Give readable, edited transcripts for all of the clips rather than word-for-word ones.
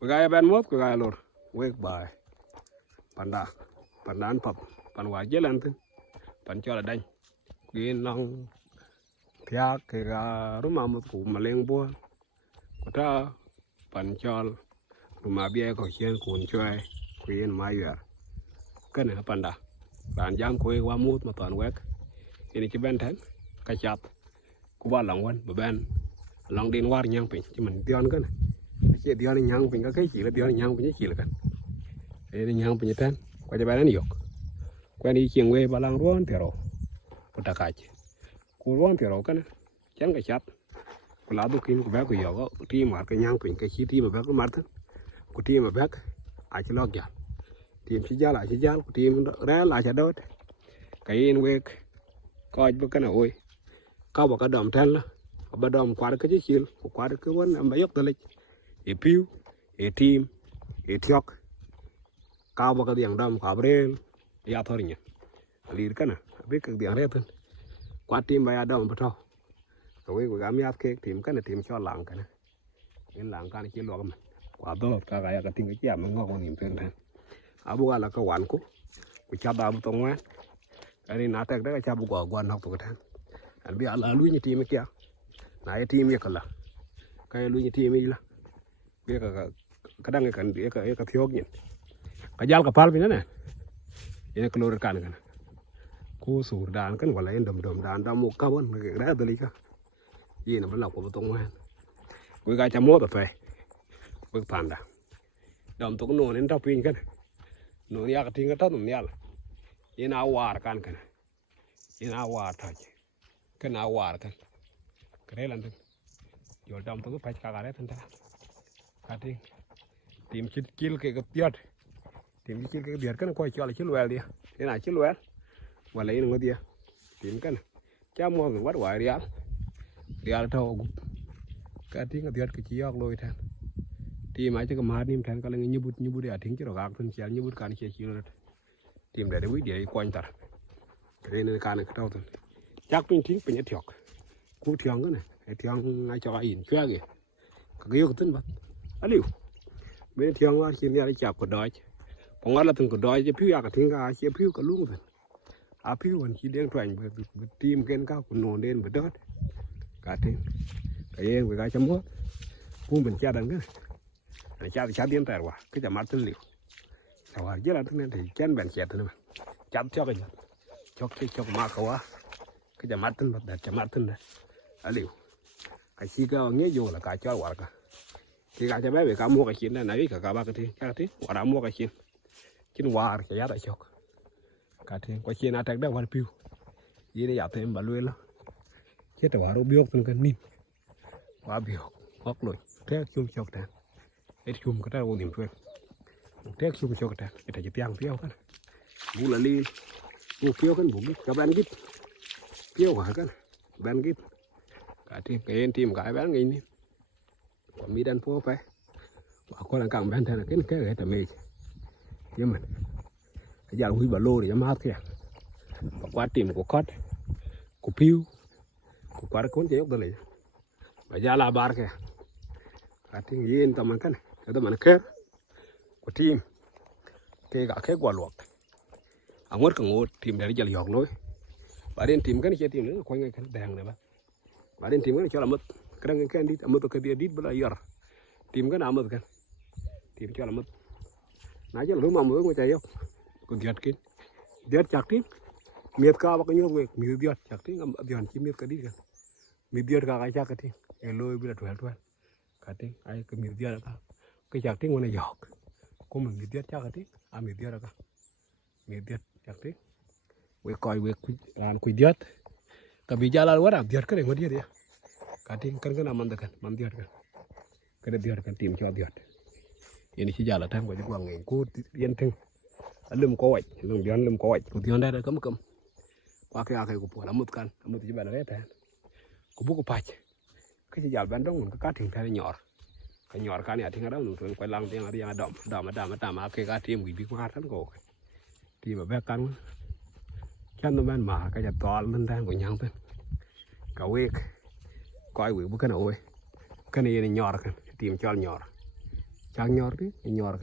Gaya ben mot ko gaya lor wek bai panda pandan pap pan wa jelan tin pan chola dany kin long thia ke ga ruma mot ku Malengbol ko ta pan chol ruma bia ko chen kun choi kuin ma yer kan panda ran jam ko wa mot ma ton wek ini ci ben tan ka chat ku ba long wan ba ben long din war nyang pin ci man dion kan chỉ điều này nhang mình có cái chỉ là điều này nhang mình chỉ là cần đây nhang mình tên qua cho bạn nó yok quen đi chieng quê ba lang ruộng thì rồi một đặc cái cú ruộng thì rồi cái chẳng cái chặt cú lá đục kim cú bé cú yok ti mà cái nhang mình cái chi ti mà bé cái mặt cú ti mà bé ai chỉ lo kìa tìm chỉ giá lại chỉ giá cú tìm ra lại chỉ đốt cái in quê coi bữa cái nào ôi cao vào cái đầm tên là ba đầm qua cái chiếc chiên qua cái vấn em bay yok tới e piu e tim e tiok cao bao cái điện đâm cả bể ya thôi nhỉ lì cái này biết cái điện đấy thôi qua tim bay đâm bắt đầu rồi cái gam yat cái tim cái này tim cho làng cái này làng cái này chỉ lo cái mình qua đó cái tiếng cái chém nó ngon niệm tên này abu là cái quán cũ của cha bà bố tông ngoan cái này nãy đấy cái cha bố quan học tụi cái thằng anh biết là lui như tim kia nãy tim như cái là cái lui như tim như là biết cái đang cái thiếu gì cái dal cái pal pin này ini keluar kan ku sur dan kan wala endom dan da mu kawon cái đó tôi ka ini nó lọc của tông ngoan với cái chăm mót phải với panda đom tụng nô nên tao pin kan nô ya cái tiếng cái tao nụ nia là ini awar kan ini awar thôi cái awar kan cái này là rồi đom tụng phải cả đấy thân ta cái tìm chít cái tiệt tìm chít cái tiệt cái coi cho là chít loel đi thế này chít loel và lấy nó đi tìm cái này cha mua người bắt hoài đi ăn thâu cái tiếng cái tiệt cái chi óc lôi thằng tìm ai cho cái má niệm thằng cái là như bút để tiếng chứ rồi gác thân chén như bút cái này chỉ rồi tìm để quý để quanh ta cái này cái này cái đâu thôi chắc pin tiếng pin nhất thiệt cú thiang cái này thiang ai cho ai in chơi kìa cái yêu cái tên vật aliu bên thiang qua khi này chạp của đói phong ngắt là từng của đói chứ phiêu cả tiếng gà chứ phiêu cả luôn rồi phiêu còn chỉ đen thoải bởi tim kén cao của nổ lên bởi đói cả tiếng cái em với cái chấm mốt phun mình cha đằng cái cha thì cha điên tài quá cái chả mắt tên liệu rồi chứ là thế nên thì chén bèn chẹt thôi mà chấm cho cái cho cái má khẩu á cái chả mắt tên vật chả mắt tên này aliu cái chi cái nghe vô là cái cho quả cả thì cả cho bé về cả mua cái chuyện này nãy cả ba cái thứ quả đã mua cái chuyện hoa cái giá đại chọc cả thì có chuyện nào trách đâu quan piu gì để giảm thêm bà lui lắm chết rồi nó biếc từng cái nín quá biếc hoặc lồi thế chung chọc thế hết chung cái đó niệm chuyện thế chung chọc thế cái chỉ tiếng piu cái bù là li bù piu cái bù cái bán gít piu hả cái bán gít cả thì cái em tìm cái bán gì nè còn mi đan phố phải bảo con là càng bán thế là cái tầm mê nhưng mà cái giờ huy bảo lô để cho mát kìa và qua tìm của cốt của piu của qua cái cuốn chế ốc đây và giờ là bar kìa cái tiếng yên tầm cái này cái tầm khép của team cái cả khép quả luộc ngót cả ngót tìm để cho giọt lối và đến tìm cái này chơi tìm nữa quanh cái đèn này và đến tìm cái này cho là mất cái đang cái đi mất cái dia dit bela yar tìm cái nào mất cái tìm cho là mất nãy giờ lúc mà mới ngồi chạy không còn diệt chặt tím miệt cao bao nhiêu việc miệt diệt chặt tím ngầm diệt chỉ miệt cái đi cái miệt diệt cái chặt cái tím cái lôi bây giờ thuê cái tím ai cái miệt diệt cái chặt tím này giọt của mình miệt diệt chặt cái tím miệt diệt cái miệt diệt chặt tím về coi về làm quy diệt cái bây giờ là what à diệt cái này ngồi diệt đi cái tiếng cái nào mang được mang diệt cái diệt cái tìm cho diệt ini chỉ giờ là tham của những quảng nghệ cô yên thinh lùm coi lùm diệt lùm coi của diệt đây cấm qua cái của phụ là một chỉ bạn đấy thế của bố của phải cái chỉ giờ bạn đó mình cá thình thay nhỏ cái nhỏ cái này thình ở đâu mình thường quay lăng tiếng ở đi đầm cái cá tim bị qua thắn cổ thì mà bé cắn chăn nó bên mà cái chặt to lên đang của nhau thôi cậu ấy coi quỷ bữa cái nào ơi cái này nhỏ rồi tìm cho nhỏ chang nhor đi nhor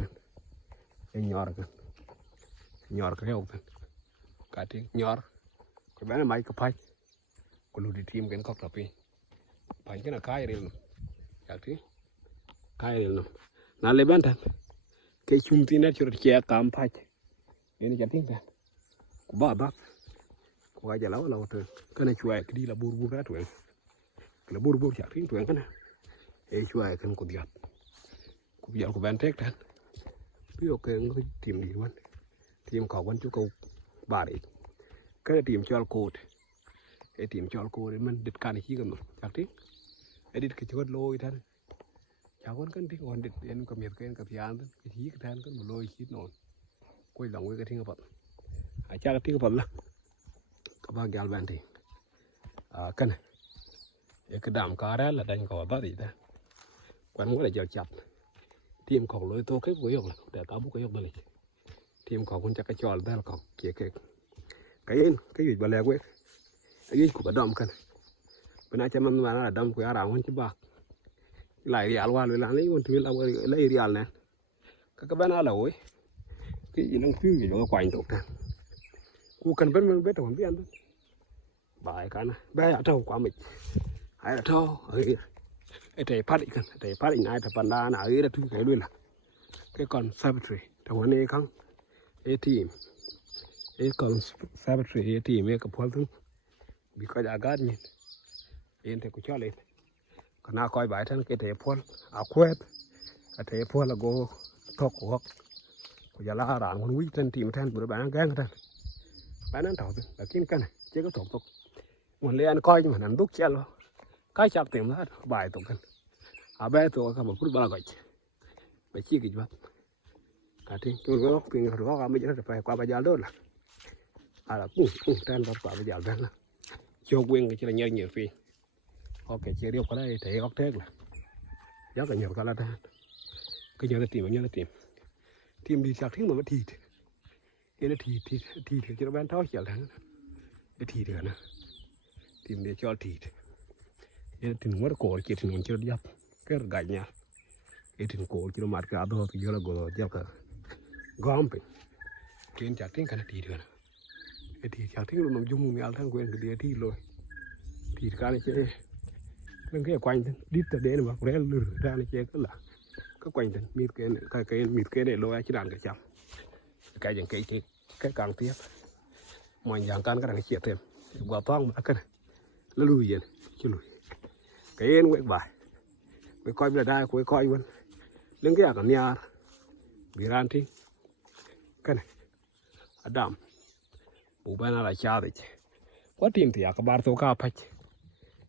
cái hậu thân cả tiếng nhor cái bé này máy cái phai có lùi đi tìm cái cọc tập đi phải cái là cái rồi chả thế cái rồi nó lấy bán thân cái chung tin cho chia cam phai ini chả tiếng thân của bà của ai giờ lâu thôi cái này chuột cái đi là bur ra tuổi là bur chả tiếng tuổi cái này ấy chuột cái của giọt của bạn tết thân ví dụ cái tìm đi luôn tìm khẩu quan chỗ câu bà đấy cái tìm cho cô để tìm cho cô để mình đứt can khí cầm chặt tí để đứt cái chuột lôi thân cháu con cái còn đứt em cầm miệt cái thian cái khí cái thân cái một lôi khí nổi quay lòng với cái thiên vật hãy cha cái thiên vật là các bác gal bạn thì cái này cái đàm cá đó là đánh cỏ bát gì ta quán mỗi là giờ chặt tìm khẩu lôi tô cái quấy hoặc là để tao bút cái này tìm khẩu con chắc cái trò là khẩu kia cái gì bà lẹ quét cái gì của bà đâm cần bên này chăm mà là đâm của áo hơn chứ bạc lại đi alwa rồi lấy con thuyền lấy đi này các bạn nào ấy cái gì nó cứ gì nó quanh tục ta cô cần biết không biết ăn bài cái này bé ở đâu quá mình hay là thô cái thầy phát định này thầy panda nào ấy là thứ cái luôn là cái con cemetery thằng này không cái team cái con cemetery cái team cái phật thứ bị coi đã gắt nhỉ em thì cũng cho lên còn nào coi bài thân cái thầy phật quét cái thầy phật là go thọc của giờ là đàn con quý trên team thân bữa bạn gán thân bạn ăn thầu là cái này chứ có thọc một lên coi mà hắn đúc che lo cái chặt tiền hết bài tụng thân bé tụi các bạn phút bao gọi phải chia kịch vật cả thì tôi có tiền rồi có mấy cái phải qua bây giờ đó là cũng tên vật qua bây giờ đó là cho quyền cái là nhiều phi ok chia điệu có đây thấy góc thế là rất là nhiều cái là cái nhớ tìm đi chặtทิ้งmà thịt cái nó thịt cho nó bán tháo chả thằng cái thịt nữa tìm để cho thịt cái thịt nó cổ chỉ thịt nó chưa đi cái gạch nha cái thịt cổ chỉ nó mát cả thôi thì giờ là gồ giờ cả gom phải cái chặt tiếng cái thịt nữa cái thịt chặt tiếng nó dùng mèo thằng quên cái đĩa thịt rồi thịt cái này chơi cái quanh đi từ đấy mà rẽ lử ra này chơi cái là cái quanh thân mít cái này lôi chỉ đàn cái chậm cái dạng cái càng tiếp mọi dạng can cái đằng chia thêm vào toang mà cái này nó lùi gì chứ lùi cái em quay bài quay coi là đai quay coi luôn lên cái cả nhà bị ran thi cái này Adam bố bên là cha đấy quá tìm thì các bạn tôi cao phải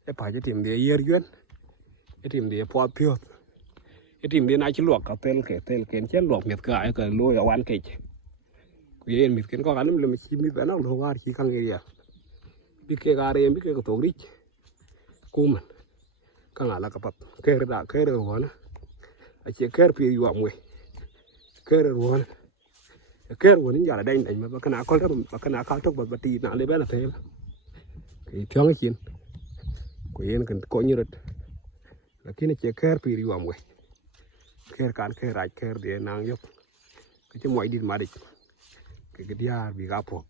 cái phải cái tìm để yên duyên cái tìm để phò phiêu cái tìm để này chỉ luộc cả tên cái chết luộc miệt cái lôi ở ăn kịch cái em miệt cái có gắn là mình chỉ miệt nó đâu qua chỉ khăng gì à biết cái gà em biết cái tổ đi cùm cái ngà là cái bắp cái rồi hoa nó chỉ cái phi yêu ông ấy cái rồi hoa cái rồi những giờ là đây này mà cái nào có cái nào khao thuốc bật tì nào lấy bé là thế cái thiếu cái chuyện cái em cần coi như là cái này chỉ cái phi yêu ông ấy cái cán cái rải cái để nàng giúp cái chỗ mọi đi mà đi cái dia bị gặp phục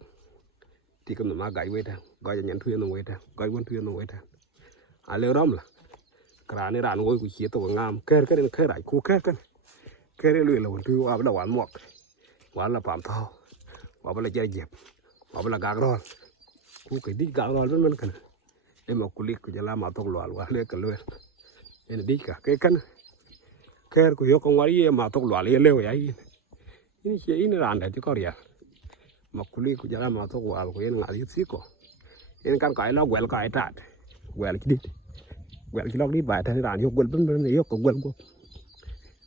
thì cầm mà gãy với thằng gọi nhận thuyền nó với thằng gọi quân thuyền nó với thằng leo đom là cả này đàn ngôi của chị tổ ngam cái này cái rải khu cái này lười là một thứ vào là quán mọc quán là phạm thao vào là chơi dẹp vào là gạt rồi khu cái đi gạt rồi vẫn cần em mà culik của làm mà tông loạn qua lấy cái lưỡi nên đi cả cái của yêu con ấy mà tông loạn lấy leo vậy ini chị ini đàn để cho có gì mà culik của làm mà tông loạn của em ngã đi xí cổ em căn cái nó quẹt cái trạt quẹt cái lóc đi bài thế đàn yêu quẹt bên yêu của quẹt của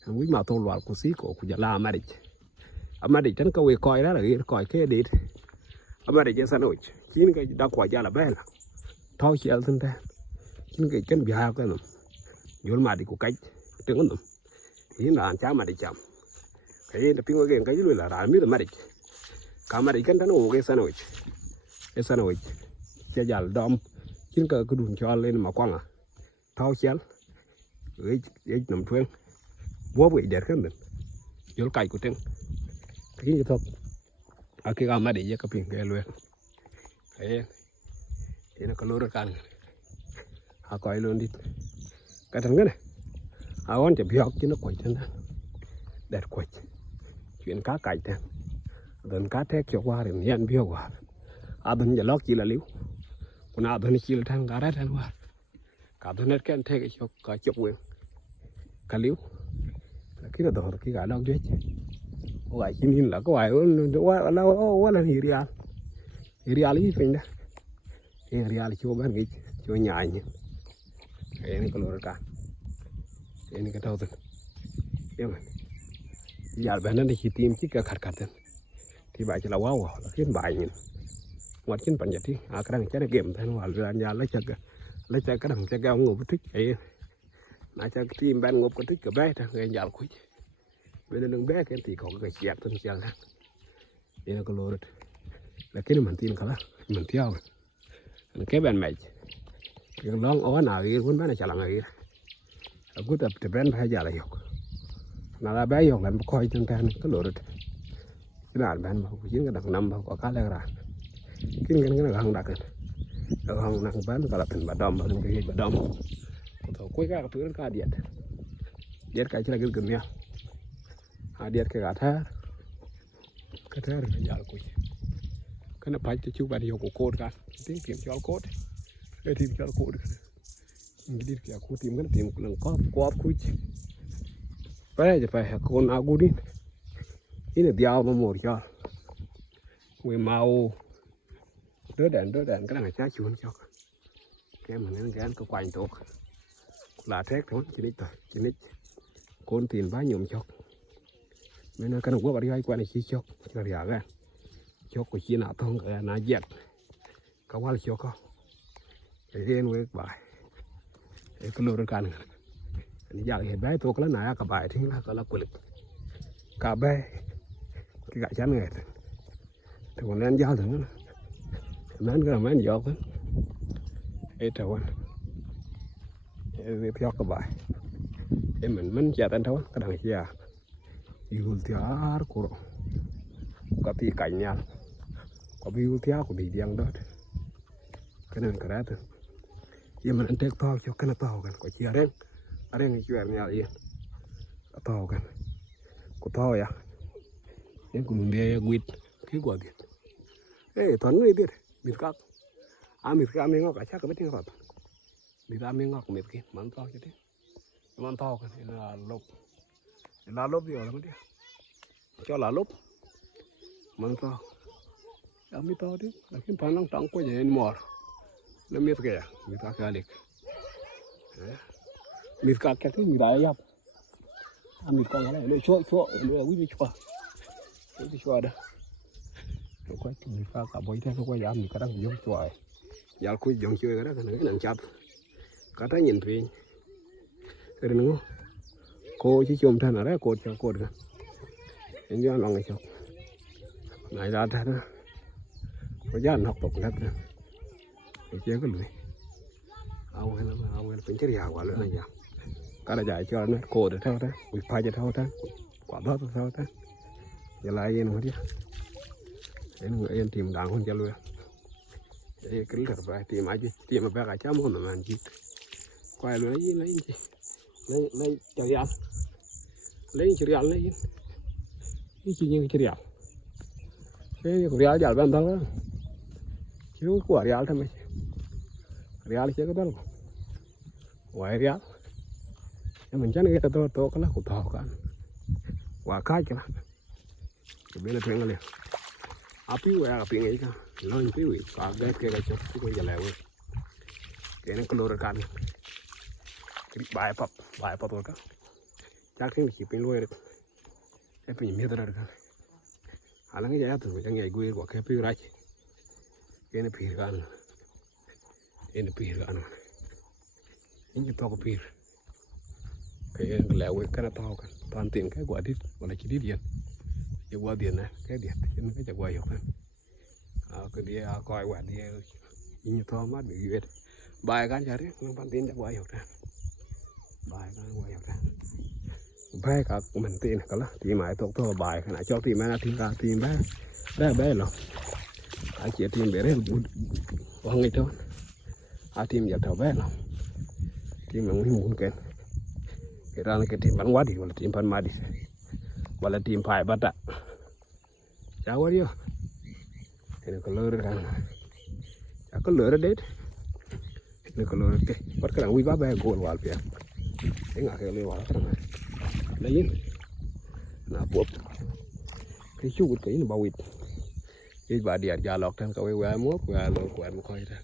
quý mà tông loạn của xí cổ của làm mà đi chân câu coi đó là coi cái đi mà đi trên sân hội chín cái đã quả ra là bé là thao chèo thân ta chín cái chân bia cái nó vô mà đi của cách trứng nó thì là chả mà đi chậm cái là tiếng cái lưỡi là biết là mà đi cả mà đi cái nó cái sân hội chơi giả đom chín cái đùn cho lên mà quăng à thao chèo ấy nằm thuyền búa bị đẹp hơn mình yol kai ku teng kin ji tok ake ga ma de ye ka pin ke lwe ina ka lor kan a ko ai lon dit ka tan ngene a won te biok ji no ko tan dat ko chuyện cá cày ten đừng cá thét cho qua thì nhận biêu qua à đừng giờ lót chi là liu còn à đừng chi là thằng cá đấy thằng qua cả đừng hết cái thét cái cho cả chục quyền cá liu là cái đó cái gà đâu chứ vậy chỉ nhìn là có vài quá lâu quá là hiria lý phình đó hiria là chưa bán cái chưa nhảy nhỉ cái này có lối cả cái này cái đâu rồi em giờ bên này chỉ tìm chỉ cái khát thì bài chỉ là wow là khiến bài nhìn ngoặt trên bản nhật thì cái đằng chơi game thay vào rồi nhà lấy chơi cái đằng chơi cái ông ngủ thích ấy nãy chơi team ban ngủ có thích cái bé thằng người giàu quý bên đây đừng bé cái thì có cái chẹt thân chẹt ra đây là cái lô rồi là cái này mình tin cả mình theo cái bên mày cái lon ó nào cái cuốn bé này chả là ngày cứ tập bên phải giờ là hiểu là bé học làm coi chân tan cái lỗ rồi cái đàn bạn mà chín cái đằng năm có cá lê ra cái này hàng đặc rồi hàng nặng bán cả là thành bà đom hơn cái bà đom thầu quay cái thứ cá điện cái chỉ là cái nha điện cái gà thá rồi giờ quay cái nó phải cho chú bạn hiểu của code cả tiếng kiếm cho code để tìm cho code đi cái code tìm cái tìm lần có qua cuối phải phải con áo đi ini là diao mà một cho người màu đỡ đèn cái này trái chuồn cho cái mà nó cái có quanh tốt là thét thôi chỉ nít con tiền bá nhộm cho nên là cái nó có bà đi hay quanh này chỉ cho rẻ ra cho của chi nào thông cái là dẹt có qua là cho có cái riêng với bài cái lô đơn can giờ hiện bé tôi có lần này cả bài thì là quy lực cả bé cái gãi chán nghề thì còn lên giao thử nên cái mấy giọt đó ấy trời ơi theo cả bài em mình chạy tên thôi cái đằng kia yêu thiar của có tí cảnh nhà có view thiar của đi điang đó cái này cái đó nhưng mà anh take to cho cái nó toกันcó chia đen ở đây người chuyện nhà gì toกันcó to ya những cùng đi quýt cái quả tiền ê toàn người tiền mít các mít các mình ngọc cả chắc cái biết tiếng phật mít các mình ngọc mít kia mắm to chứ thế mắm to cái là lốp gì rồi đấy cho là lốp mắm to mít to đấy là cái phần năng trọng của nhà anh mò nó mít kìa mít các cái lịch mít các cái thứ mít đại yap mít các cái này nó chua nó quý chua đó nó quay mít các cả bồi thế nó quay giảm mít các đang giống chua giờ cuối giống chơi cái đó cái này chặt cả thấy nhìn thì cái này nó cô chỉ chôm thân ở đấy cột cho cột cả anh cho lòng này chọc này ra thế đó có giá học tập hết rồi để chơi cái lưỡi ao hay phải chơi gà quả lưỡi này nhá cái này dài cho nó cột được theo thế bị phai cho theo thế quả đó theo thế giờ lại gì nữa chứ để người em tìm đàng hơn cho luôn để cái lưỡi phải tìm ai chứ tìm mà bé cả cháu muốn mà gì quay lưỡi lấy gì lấy chơi ăn lấy chỉ như chơi ăn cái của real giờ ban đầu chứ của real thôi mày real chơi cái đó ngoài real nhưng mình chắc là cái to cái là của thọ cả quả khai cái cái bên là chuyện liền api vậy api ngay cả nó như vậy cả cái cho cái giờ lại cái này color kan cái bài pop rồi cả chắc thì chỉ bên lui được cái bên miệt rồi cả à là cái gì đó chẳng ngày quê của cái phía ra cái này phíaกันini to cái phía cái lẹo cái nó toกันtoàn tiền cái quả đít gọi là chỉ đít điện cái quả điện này cái điện cho nên cái chả quay học cái đi coi quả đi ini to mát bị ghét bài kan cari yang penting chả quay học ra bài kan quay học ra bé cả mình tin cả là thì mãi tôi bài cái này cho thì mà tìm ra tìm bé rồi ai chỉ tìm bé đấy bằng ngày thôi ai tìm giờ thầu bé rồi tìm là nguy hiểm cái ra là cái tìm bắn quá đi hoặc là tìm bắn mà đi hoặc là tìm phải bắt ạ cháu quá đi thì nó có lơ ra cháu có lơ ra đấy nó có lơ cái bắt cái là nguy quá bé gồm vào phía cái ngã cái lơ vào cái này lấy là buộc cái chú cái nó bao quýt cái bà điện gia lọc thằng cậu ấy mua qua lô của em coi ra